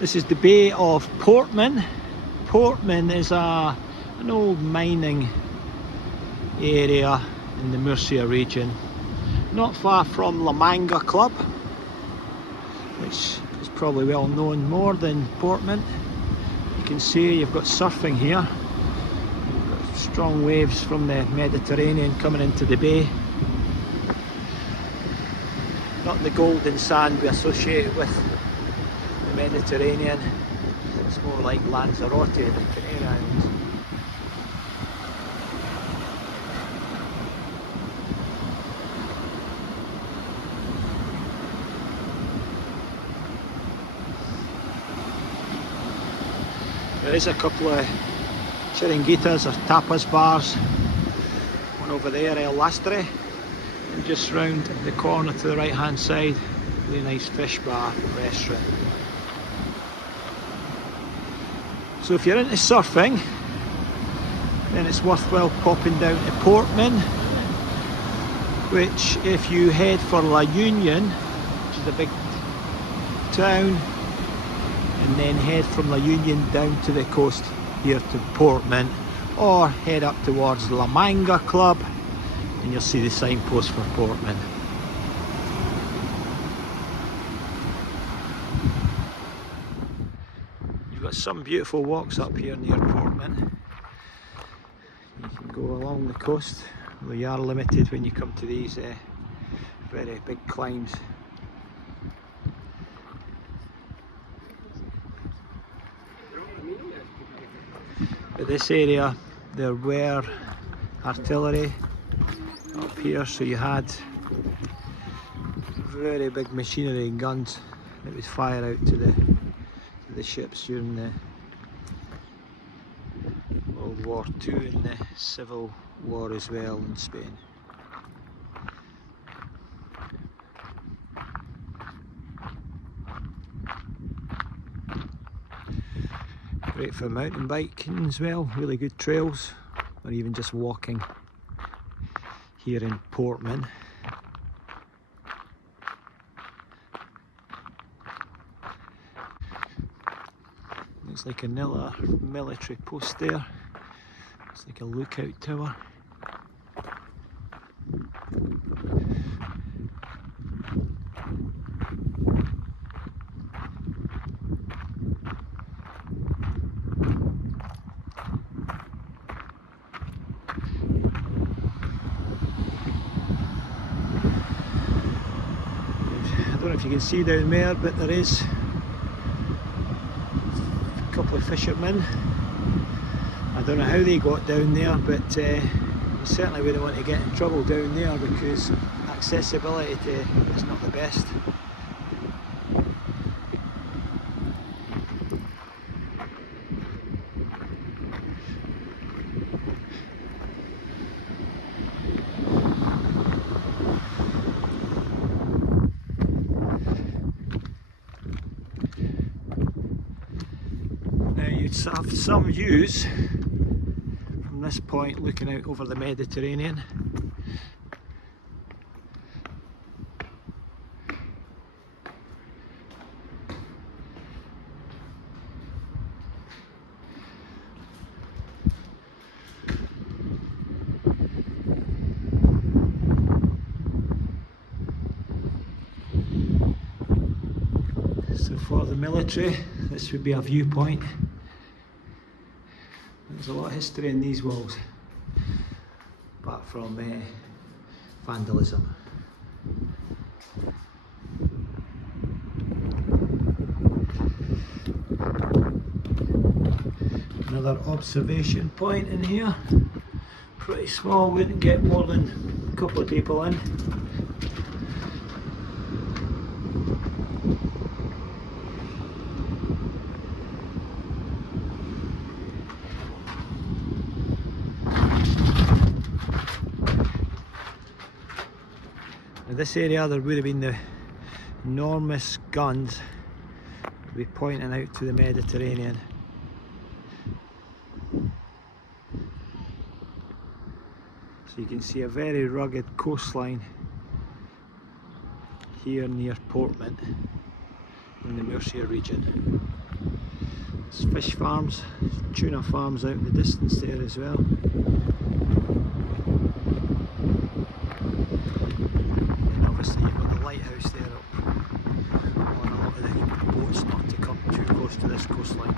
This is the Bay of Portman. Portman is an old mining area in the Murcia region, not far from La Manga Club, which is probably well known more than Portman. You can see you've got surfing here. You've got strong waves from the Mediterranean coming into the bay. Not the golden sand we associate with the Mediterranean. It's more like Lanzarote and the Canary Islands. There is a couple of chiringuitas or tapas bars. One over there, El Lastre, and just round the corner to the right hand side, really nice fish bar restaurant. So if you're into surfing, then it's worthwhile popping down to Portman, which if you head for La Union, which is a big town, and then head from La Union down to the coast here to Portman, or head up towards La Manga Club and you'll see the signpost for Portman. You've got some beautiful walks up here near Portman. You can go along the coast, although you are limited when you come to these very big climbs. But this area, there were artillery up here, so you had very big machinery and guns that would fire out to the ships during the World War II and the Civil War as well in Spain. Great for mountain biking as well, really good trails, or even just walking here in Portman. Looks like another military post there. It's like a lookout tower. I don't know if you can see down there, but there is a couple of fishermen. I don't know how they got down there, but you certainly wouldn't want to get in trouble down there because accessibility is not the best. You'd have some views from this point looking out over the Mediterranean. So for the military, this would be a viewpoint. There's a lot of history in these walls, apart from vandalism. Another observation point in here, pretty small, wouldn't get more than a couple of people in. In this area there would have been the enormous guns that would be pointing out to the Mediterranean. So you can see a very rugged coastline here near Portman in the Murcia region. There's fish farms, tuna farms out in the distance there as well. And obviously you've got the lighthouse there up on a lot of the boats not to come too close to this coastline.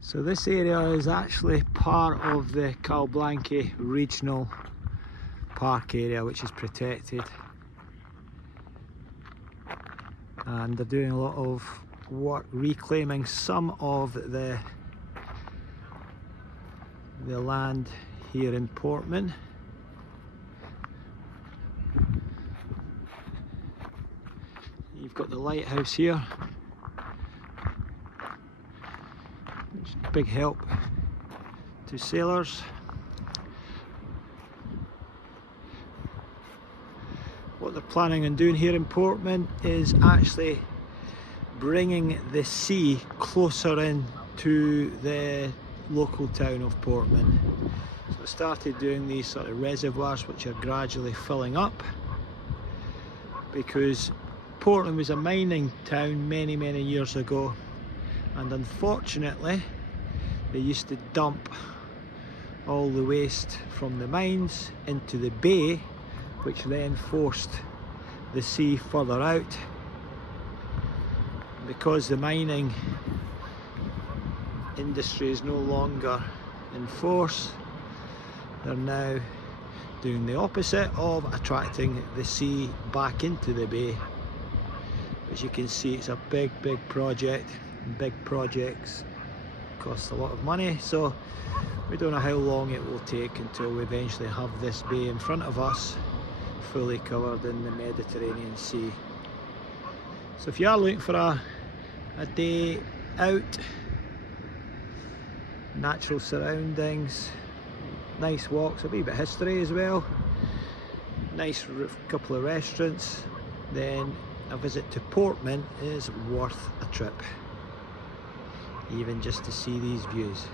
So this area is actually part of the Cal Blanque Regional Park area, which is protected, and they're doing a lot of work reclaiming some of the land here in Portman. You've got the lighthouse here, which is a big help to sailors. What they're planning on doing here in Portman is actually bringing the sea closer in to the local town of Portman. So they started doing these sort of reservoirs which are gradually filling up, because Portland was a mining town many years ago, and unfortunately they used to dump all the waste from the mines into the bay, which then forced the sea further out. Because the mining industry is no longer in force, they're now doing the opposite of attracting the sea back into the bay. As you can see, it's a big project, and big projects cost a lot of money, so we don't know how long it will take until we eventually have this bay in front of us fully covered in the Mediterranean Sea. So if you are looking for a day out, natural surroundings, nice walks, a wee bit of history as well, nice couple of restaurants, then a visit to Portman is worth a trip, even just to see these views.